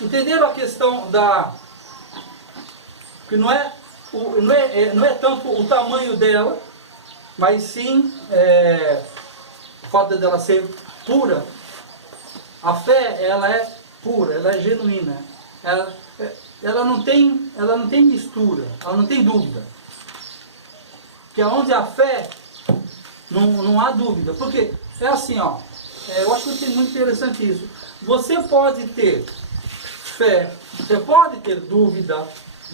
Entenderam a questão da... que não é tanto o tamanho dela, mas sim o fato dela ser pura. A fé, ela é pura, ela é genuína. Ela não tem mistura, ela não tem dúvida. Que é onde a fé não há dúvida. Porque é assim, ó, eu acho que é muito interessante isso. Você pode ter fé, você pode ter dúvida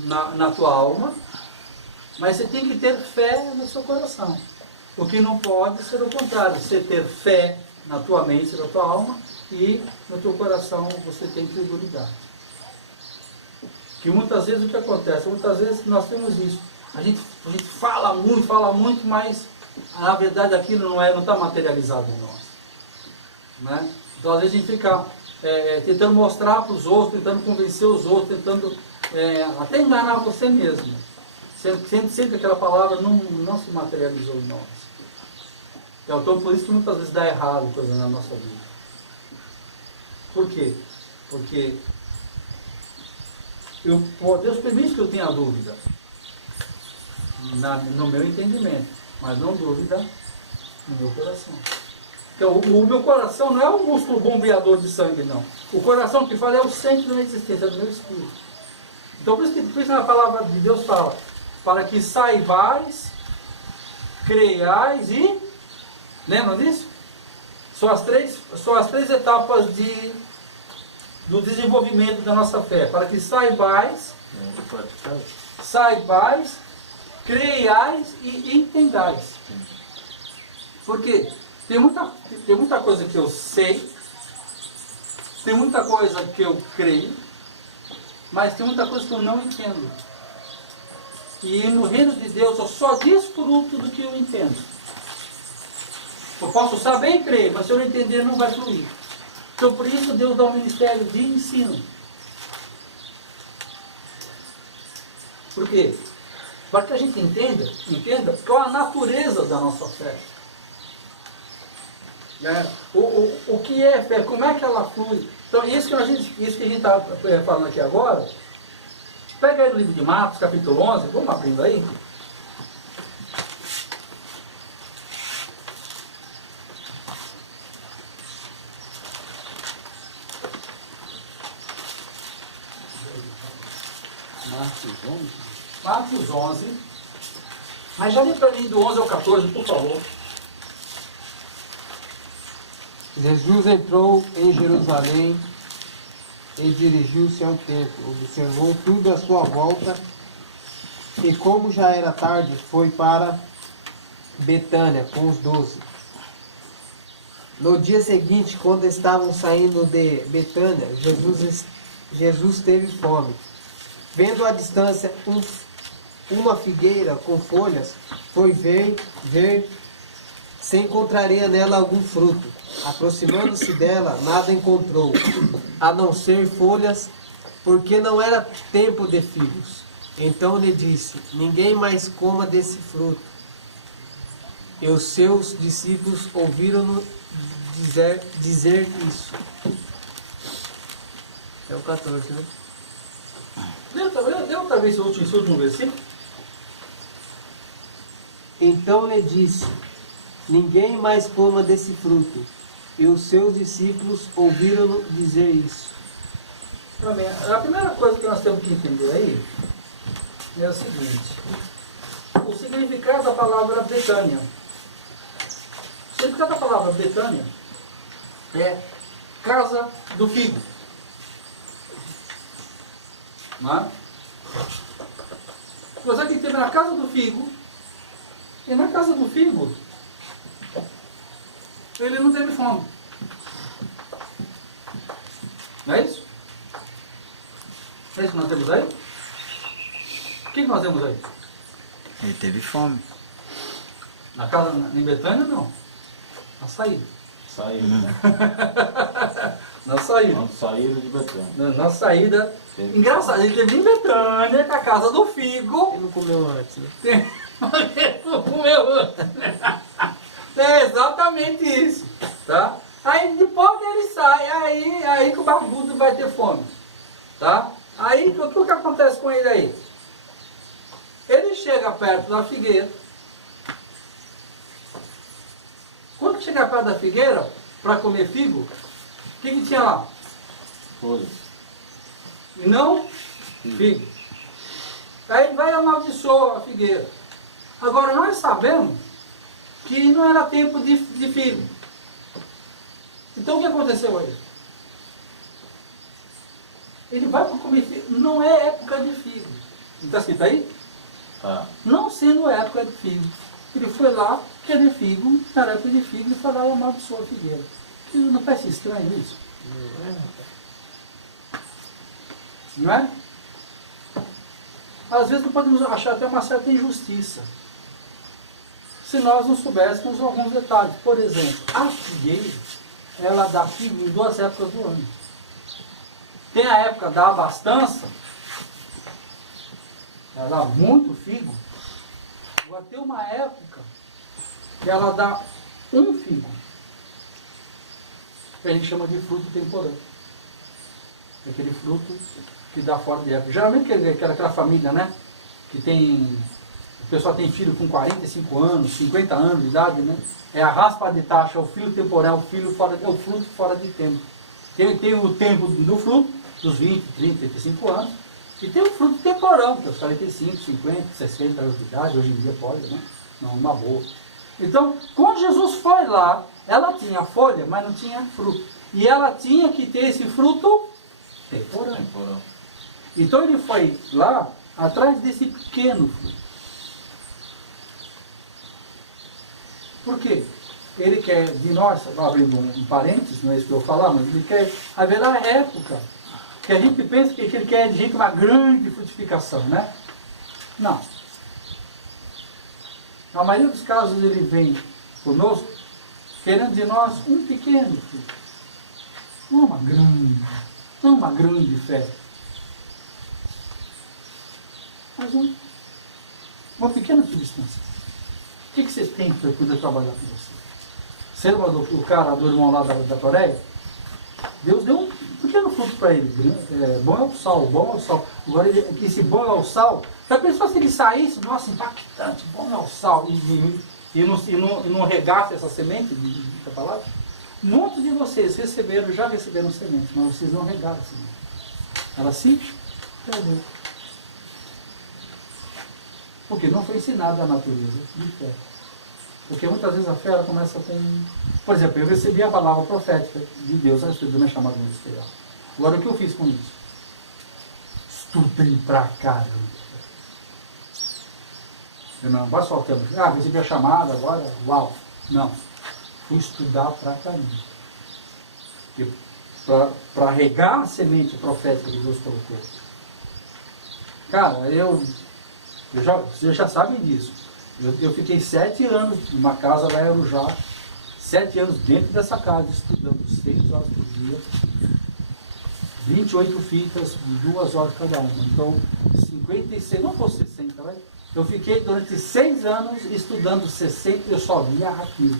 na tua alma, mas você tem que ter fé no seu coração. O que não pode ser o contrário, você ter fé na tua mente, na tua alma, e no teu coração você tem credulidade. Que muitas vezes o que acontece? Muitas vezes nós temos isso. A gente fala muito, mas na verdade aquilo não está materializado em nós. Né? Então às vezes a gente fica tentando mostrar para os outros, tentando convencer os outros, tentando até enganar você mesmo. Sendo que aquela palavra não se materializou em nós. Então por isso que muitas vezes dá errado coisa na nossa vida. Por quê? Porque Deus permite que eu tenha dúvida no meu entendimento, mas não dúvida no meu coração. Então, o meu coração não é um músculo bombeador de sangue, não. O coração que fala é o centro da minha existência, do meu espírito. Então, por isso na palavra de Deus fala, para que saibais, creiais e... Lembra disso? São as três etapas do desenvolvimento da nossa fé. Para que saibais, creiais e entendais. Porque tem muita coisa que eu sei, tem muita coisa que eu creio, mas tem muita coisa que eu não entendo. E no reino de Deus eu só desfruto do que eu entendo. Eu posso saber e crer, mas se eu não entender não vai fluir. Então por isso Deus dá um ministério de ensino. Por quê? Para que a gente entenda qual a natureza da nossa fé. O que é fé, como é que ela flui. Então isso que a gente está falando aqui agora, pega aí no livro de Marcos, capítulo 11, vamos abrindo aí. Marcos 11. Mas já lê para mim do 11 ao 14, por favor. Jesus entrou em Jerusalém e dirigiu-se ao templo. Observou tudo à sua volta e, como já era tarde, foi para Betânia com os 12. No dia seguinte, quando estavam saindo de Betânia, Jesus teve fome. Vendo à distância uma figueira com folhas, foi ver se encontraria nela algum fruto. Aproximando-se dela, nada encontrou, a não ser folhas, porque não era tempo de figos. Então lhe disse: ninguém mais coma desse fruto. E os seus discípulos ouviram-no dizer isso. É o 14, né? Lê outra vez esse último versículo. Então lhe disse: ninguém mais coma desse fruto. E os seus discípulos ouviram-no dizer isso. Amém. A primeira coisa que nós temos que entender aí é o seguinte: o significado da palavra Betânia. O significado da palavra Betânia é casa do figo. Não é? Você que esteve na casa do figo, e na casa do figo ele não teve fome. Não é isso? É isso que nós temos aí? O que nós temos aí? Ele teve fome. Na casa, em Betânia, não. Na saída. Saíram, né? Na saída. Não saíram de Betânia. Na saída. Engraçado, ele teve em Betânia, com a casa do figo. Ele não comeu antes, né? Ele não comeu antes. É exatamente isso. Tá? Aí depois ele sai, aí que o barbudo vai ter fome. Tá? Aí, o que acontece com ele aí? Ele chega perto da figueira. Quando chega perto da figueira, para comer figo, o que tinha lá? Folhas. E não figo. Aí ele vai e amaldiçoa a figueira. Agora, nós sabemos que não era tempo de figo. Então, o que aconteceu aí? Ele vai para comer figo. Não é época de figo. Está escrito aí? Tá. Não sendo época de figo. Ele foi lá querer figo, era época de figo, e foi lá e amaldiçoou a figueira. Não parece estranho isso? Não é? Às vezes nós podemos achar até uma certa injustiça, se nós não soubéssemos alguns detalhes. Por exemplo, a figueira, ela dá figo em 2 épocas do ano. Tem a época da abastança, ela dá muito figo. Agora tem uma época que ela dá um figo, que a gente chama de fruto temporão. É aquele fruto que dá fora de época. Geralmente aquela família, né? Que tem. O pessoal tem filho com 45 anos, 50 anos de idade, né? É a raspa de taxa, o filho temporal, é o fruto fora de tempo. Tem o tempo do fruto, dos 20, 30, 35 anos, e tem o fruto temporão, que é os 45, 50, 60 anos de idade, hoje em dia pode, né? Não, uma boa. Então, quando Jesus foi lá, ela tinha folha, mas não tinha fruto. E ela tinha que ter esse fruto temporão. Então ele foi lá atrás desse pequeno fruto. Por quê? Ele quer de nós, abrindo um parênteses, não é isso que eu vou falar, mas ele quer haverá época que a gente pensa que ele quer de gente uma grande frutificação, né? Não. Na maioria dos casos ele vem conosco querendo de nós um pequeno fruto. Não uma grande fé. Mas uma pequena substância. O que você tem para poder trabalhar com você? Você lembra o cara do irmão lá da Coreia? Deus deu um pequeno fruto para ele. Bom é o sal, Agora, que esse bom é o sal, já pensou se ele saísse, nossa, impactante, bom é o sal, e não regasse essa semente da palavra? Muitos de vocês já receberam sementes, mas vocês não regaram a semente. Ela se perdeu. Porque não foi ensinada a natureza de fé. Porque muitas vezes a fé ela começa com... Por exemplo, eu recebi a palavra profética de Deus a respeito do meu chamado ministerial. Agora, o que eu fiz com isso? Estudei pra caramba. Eu não posso só ter... recebi a chamada, agora, uau. Não. Fui estudar pra caramba. Para regar a semente profética que Deus colocou. Cara, vocês já sabem disso. Eu fiquei 7 anos numa casa lá em Arujá, 7 anos dentro dessa casa, estudando 6 horas por dia, 28 fitas, 2 horas cada uma. Então, 56, não fosse 60, né? Eu fiquei durante 6 anos estudando 60, eu só via aquilo.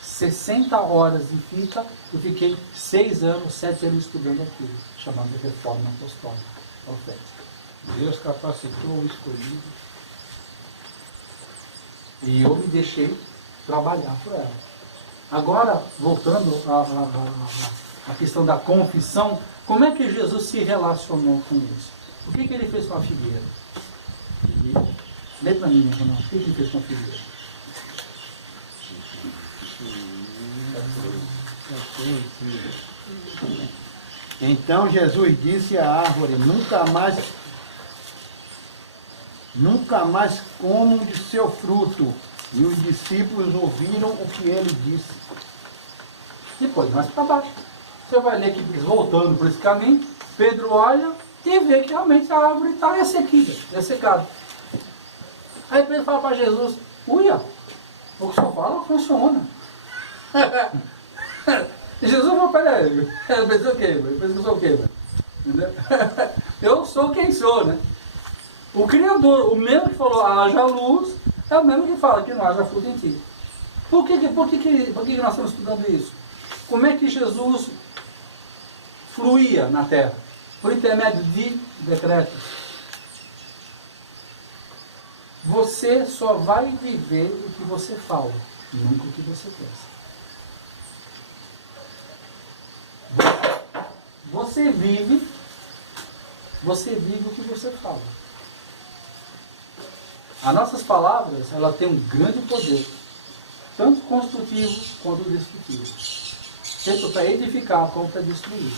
60 horas de fita, eu fiquei 6 anos, 7 anos estudando aquilo, chamado de reforma apostólica, profética. Deus capacitou o escolhido. E eu me deixei trabalhar por ela. Agora, voltando à questão da confissão, como é que Jesus se relacionou com isso? O que ele fez com a figueira? Lê para mim, Ronaldo, o que ele fez com a figueira? Então Jesus disse à árvore: nunca mais comam de seu fruto. E os discípulos ouviram o que ele disse. Depois, mais para baixo. Você vai ler que, voltando por esse caminho, Pedro olha e vê que realmente a árvore está secada. Aí Pedro fala para Jesus: uia, o que o senhor fala funciona. E Jesus falou: peraí, eu pensei o quê? Eu pensei que eu sou o quê? Entendeu? Eu sou quem sou, né? O Criador, o mesmo que falou haja luz, é o mesmo que fala que não haja fruto em ti. Por que nós estamos estudando isso? Como é que Jesus fluía na terra, por intermédio de decretos. Você só vai viver o que você fala, nunca o que você pensa. Você vive o que você fala. As nossas palavras, elas têm um grande poder, tanto construtivo quanto destrutivo. Tanto para edificar como para destruir.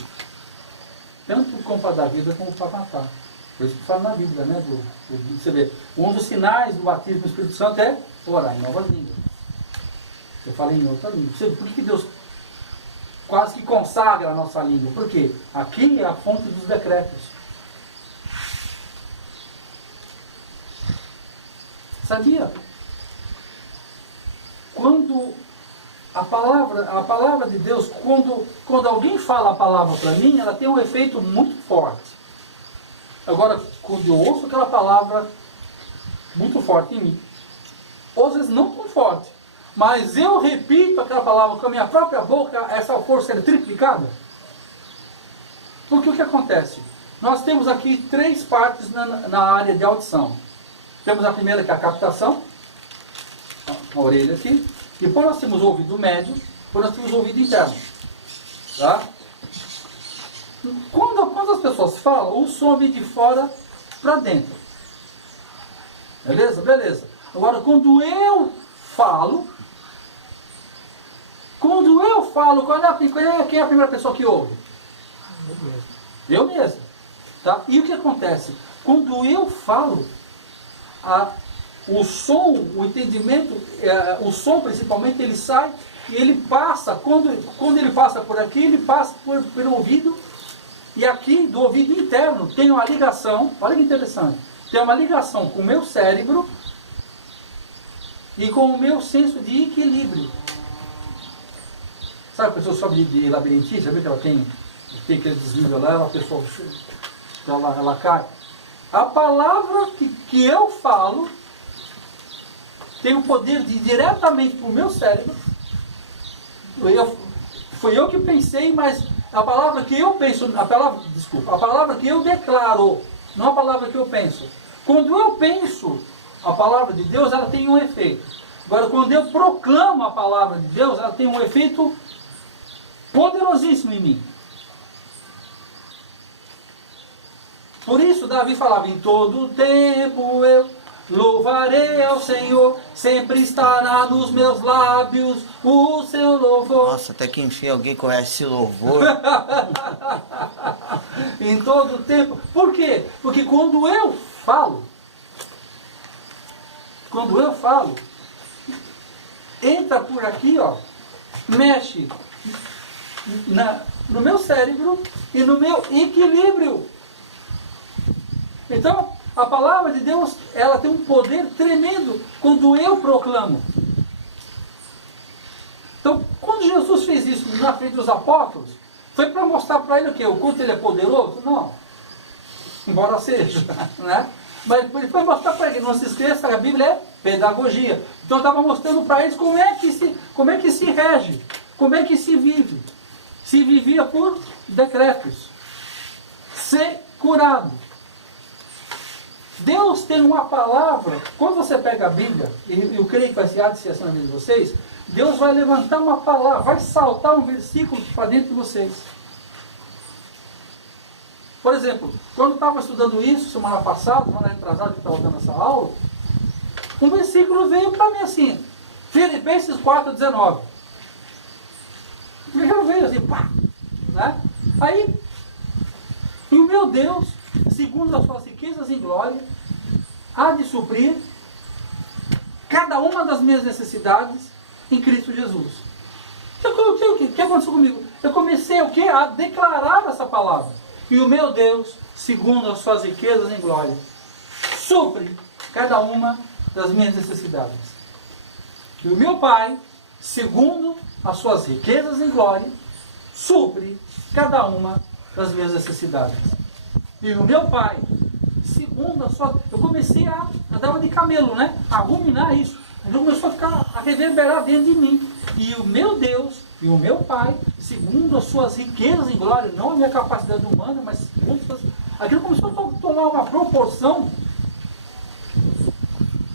Tanto como para dar vida como para matar. Por isso que fala na Bíblia, né? Você vê, um dos sinais do batismo do Espírito Santo é orar em novas línguas. Eu falei em outra língua. Por que Deus quase que consagra a nossa língua? Por quê? Aqui é a fonte dos decretos. Sabia? Quando a palavra de Deus, quando alguém fala a palavra para mim, ela tem um efeito muito forte. Agora, quando eu ouço aquela palavra muito forte em mim, ou às vezes não tão forte, mas eu repito aquela palavra com a minha própria boca, essa força é triplicada. Porque o que acontece? Nós temos aqui 3 partes na área de audição. Temos a primeira, que é a captação, a orelha aqui. Depois nós temos o ouvido médio, depois nós temos o ouvido interno. Tá? Quando as pessoas falam, o som vem de fora para dentro. Beleza? Beleza. Agora, quando eu falo, quem é a primeira pessoa que ouve? Eu mesmo. Tá? E o que acontece? Quando eu falo, o som, o entendimento, o som principalmente, ele sai e ele passa, quando ele passa por aqui, ele passa pelo ouvido, e aqui do ouvido interno tem uma ligação, olha que interessante, tem uma ligação com o meu cérebro e com o meu senso de equilíbrio. Sabe a pessoa sobe de labirintite, sabe que ela tem aquele desnível lá, a pessoa ela cai. A palavra que eu falo tem o poder de ir diretamente para o meu cérebro. Foi eu que pensei, mas a palavra que eu penso, a palavra que eu declaro, não a palavra que eu penso. Quando eu penso a palavra de Deus, ela tem um efeito. Agora, quando eu proclamo a palavra de Deus, ela tem um efeito poderosíssimo em mim. Por isso Davi falava, em todo tempo eu louvarei ao Senhor, sempre estará nos meus lábios o seu louvor. Nossa, até que enfim alguém conhece esse louvor. Em todo tempo. Por quê? Porque quando eu falo, entra por aqui, ó, mexe no meu cérebro e no meu equilíbrio. Então, a palavra de Deus, ela tem um poder tremendo quando eu proclamo. Então, quando Jesus fez isso na frente dos apóstolos, foi para mostrar para ele o quê? O quanto ele é poderoso? Não. Embora seja, né? Mas ele foi mostrar para eles, não se esqueça, a Bíblia é pedagogia. Então, estava mostrando para eles como é que se rege, como é que se vive. Se vivia por decretos. Ser curado. Deus tem uma palavra. Quando você pega a Bíblia, e eu creio que vai ser assim na vida de vocês, Deus vai levantar uma palavra, vai saltar um versículo para dentro de vocês. Por exemplo, quando eu estava estudando isso, semana passada, semana retrasada, que eu estava dando essa aula, um versículo veio para mim assim, Filipenses 4,19. Primeiro veio assim, pá, né? Aí, e o meu Deus, segundo as suas riquezas em glória, há de suprir cada uma das minhas necessidades em Cristo Jesus. O que aconteceu comigo? Eu comecei o quê? A declarar essa palavra. E o meu Deus, segundo as suas riquezas em glória, supre cada uma das minhas necessidades. E o meu Pai, segundo as suas riquezas em glória, supre cada uma das minhas necessidades. E o meu Pai, segundo a sua... Eu comecei a dar uma de camelo, né? A ruminar isso. Então começou a reverberar dentro de mim. E o meu Deus, E o meu Pai, segundo as suas riquezas em glória, não a minha capacidade humana, mas segundo as suas... Aquilo começou a tomar uma proporção,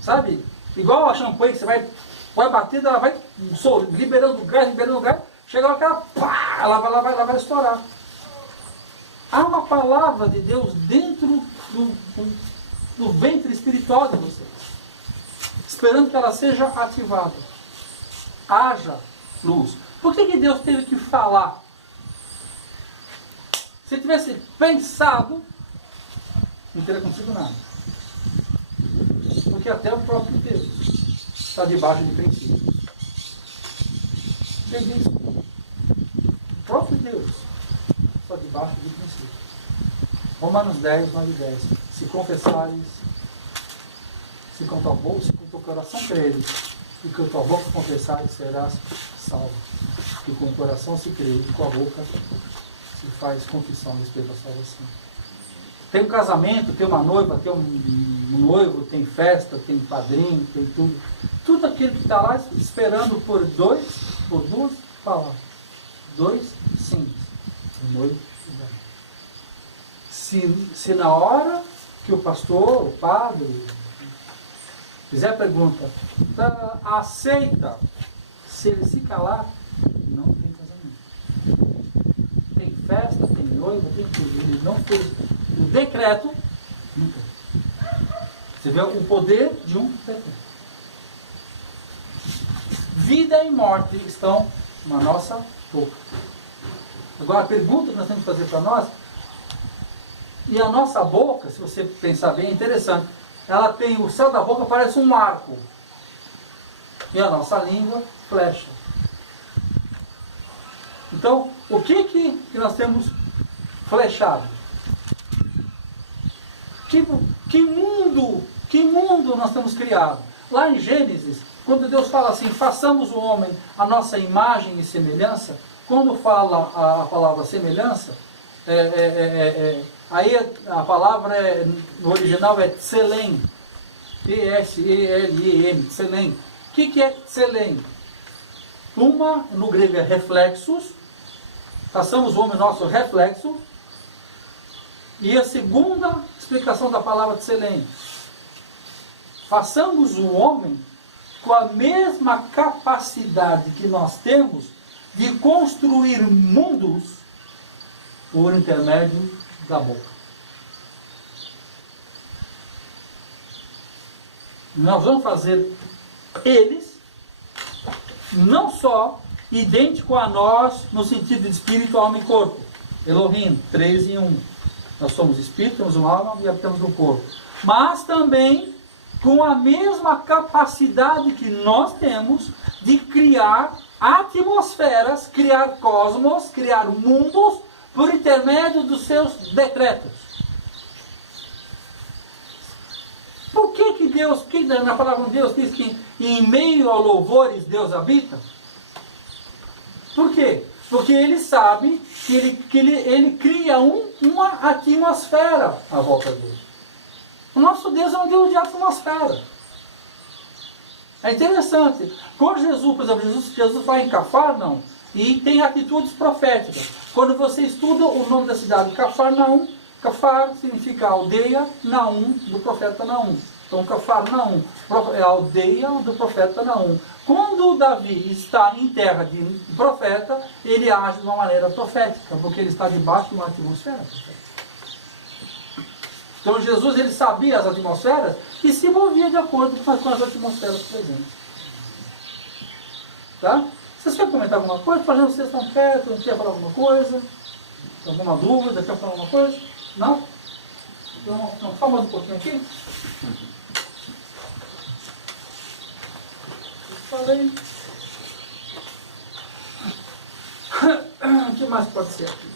sabe? Igual a champanhe, você vai bater, ela vai liberando gás, chega lá que ela vai estourar. Há uma palavra de Deus dentro do ventre espiritual de vocês, esperando que ela seja ativada. Haja luz. Por que Deus teve que falar? Se tivesse pensado, não teria acontecido nada. Porque até o próprio Deus está debaixo de princípios. Você diz, o próprio Deus está debaixo de princípios. Romanos 10, 9 e 10. Se confessares, se com teu coração creres, e com a tua boca confessares, serás salvo. E com o coração se crê, e com a boca se faz confissão a respeito da salvação. Tem um casamento, tem uma noiva, tem um noivo, tem festa, tem padrinho, tem tudo. Tudo aquilo que está lá esperando por duas palavras. 2 sims. O noivo e o noivo. Se na hora que o pastor, o padre, fizer a pergunta, aceita, se ele se calar, não tem casamento. Tem festa, tem noiva, tem tudo. Ele não fez o decreto, não tem. Você vê o poder de um decreto. Vida e morte estão na nossa boca. Agora a pergunta que nós temos que fazer para nós, e a nossa boca, se você pensar bem, é interessante. Ela tem, o céu da boca parece um arco. E a nossa língua, flecha. Então, o que nós temos flechado? Que mundo nós temos criado? Lá em Gênesis, quando Deus fala assim, façamos o homem a nossa imagem e semelhança, quando fala a palavra semelhança, aí a palavra no original é tselem, T-S-E-L-E-M, tselem. O que é tselem? Uma, no grego é reflexos, façamos o homem nosso reflexo, e a segunda explicação da palavra tselem, façamos o homem com a mesma capacidade que nós temos de construir mundos por intermédio da boca. Nós vamos fazer eles não só idêntico a nós no sentido de espírito, alma e corpo. Elohim, 3 em 1. Nós somos espírito, temos uma alma e habitamos no corpo. Mas também com a mesma capacidade que nós temos de criar atmosferas, criar cosmos, criar mundos por intermédio dos seus decretos. Por que Deus, na palavra de Deus diz que em meio a louvores Deus habita? Por quê? Porque ele sabe que ele cria uma atmosfera à volta dele. O nosso Deus é um Deus de atmosfera. É interessante. Quando Jesus, por exemplo, Jesus vai em Cafarnaum e tem atitudes proféticas. Quando você estuda o nome da cidade, Cafarnaum, Cafar significa aldeia, Naum, do profeta Naum. Então, Cafarnaum é a aldeia do profeta Naum. Quando Davi está em terra de profeta, ele age de uma maneira profética, porque ele está debaixo de uma atmosfera profética. Então, Jesus, ele sabia as atmosferas e se movia de acordo com as atmosferas presentes. Tá? Vocês querem comentar alguma coisa? Por exemplo, vocês estão perto, não querem falar alguma coisa? Alguma dúvida? Quer falar alguma coisa? Não? Então, só mais um pouquinho aqui. Falei. O que mais pode ser aqui?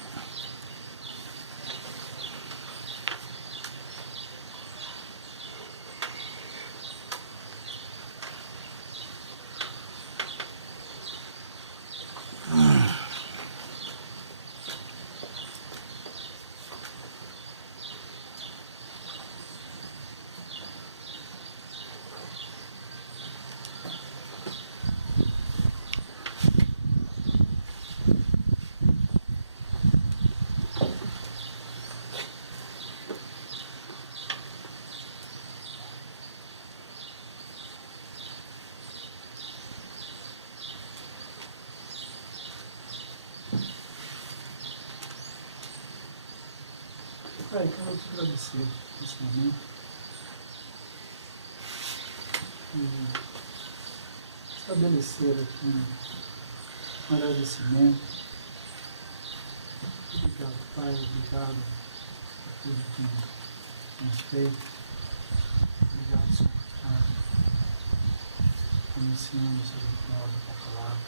Pai, quero te agradecer nesse momento. E estabelecer aqui um agradecimento. Obrigado, Pai, obrigado por tudo que temos feito. Obrigado, Senhor, por iniciarmos a leitura da tua palavra.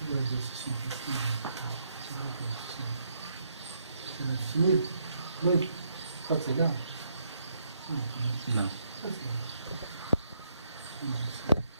Eu agradeço, Senhor, por esse momento. Eu agradeço, Senhor. Luiz, Luiz, pode cigarro? Não. Pode cigarro.